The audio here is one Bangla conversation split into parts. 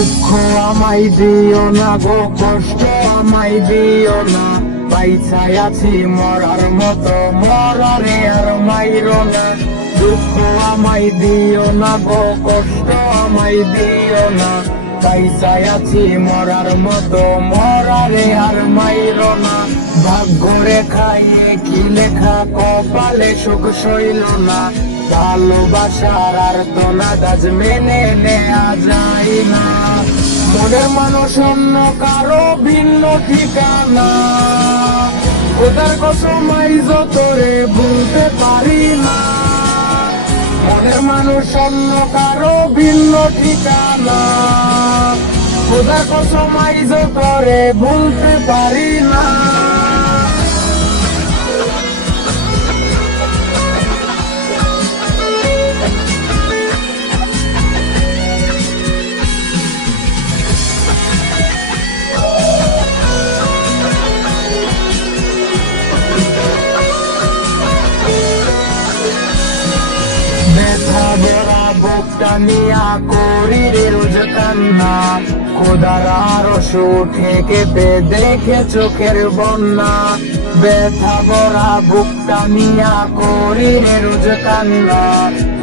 দুঃখ আমায় দিও না গো, কষ্ট আমায় দিও না, বাইছাই আছি মরার মতো, মরারে আর মাইরো না। দুঃখ আমায় দিও না গো, কষ্ট আমায় দিও না, বাইছাই আছি মরার মতো, মরারে আর মাইরো না। ভাগ্য রেখায় কি লেখা, কপালে সুখ সইল না, ভালোবাসার আর তো না কাজ মেনে নেয়া যায় না। মনের মানুষ অন্য কারো ভিন্ন ঠিকানা, কোথার কসম তোরে ভুলতে পারি না। মনের মানুষ অন্য কারো ভিন্ন ঠিকানা, কোথার কসম তোরে ভুলতে পারি না। ব্যথা ভরা বুকটা নিয়া করি রে রোজ কান্না, খোদার আরশ উঠে কেঁপে দেখে চোখের বন্যা। ব্যথা ভরা বুকটা নিয়া করি রে রোজ কান্না,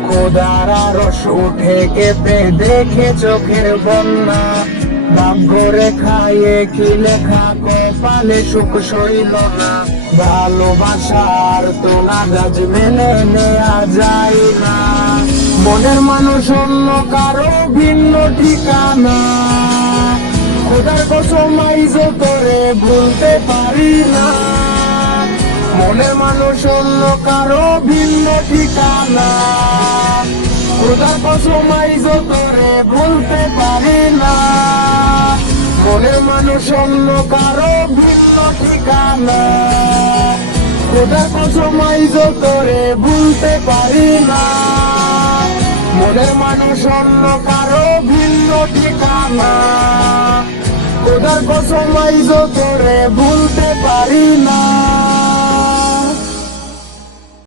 খোদার আরশ উঠে কেঁপে দেখে চোখের বন্যা। ভাগ্য রেখায় কি লেখা, কপালে সুখ সইল না, ভালোবাসার তো নাগাজ মেনে নেয়া যায় না। মনের মানুষ অন্য কারো ভিন্ন ঠিকানা, খোদার কসম তোরে ভুলতে পারি না। মনের মানুষ অন্য কারো ভিন্ন ঠিকানা, খোদার কসম তোরে ভুলতে পারি না। মনের মানুষ অন্য কারো ভিন্ন ঠিকানা, খোদার কসম তোরে ভুলতে পারি না। মনের মানুষ অন্য কারো ভিন্ন ঠিকানা, খোদার কসম তোরে ভুলতে পারি না।